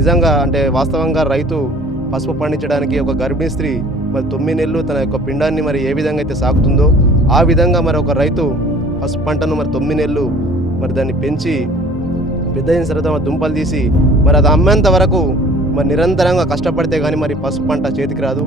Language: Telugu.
నిజంగా అంటే వాస్తవంగా రైతు పసుపు పండించడానికి ఒక గర్భిణీ స్త్రీ మరి 9 నెలలు తన యొక్క పిండాన్ని మరి ఏ విధంగా అయితే సాకుతుందో ఆ విధంగా మరి ఒక రైతు పసుపు పంటను మరి 9 నెలలు మరి దాన్ని పెంచి పెద్ద అయిన తర్వాత మరి దుంపలు తీసి మరి అది అమ్మేంత వరకు మరి నిరంతరంగా కష్టపడితే కానీ మరి పసుపు పంట చేతికి రాదు.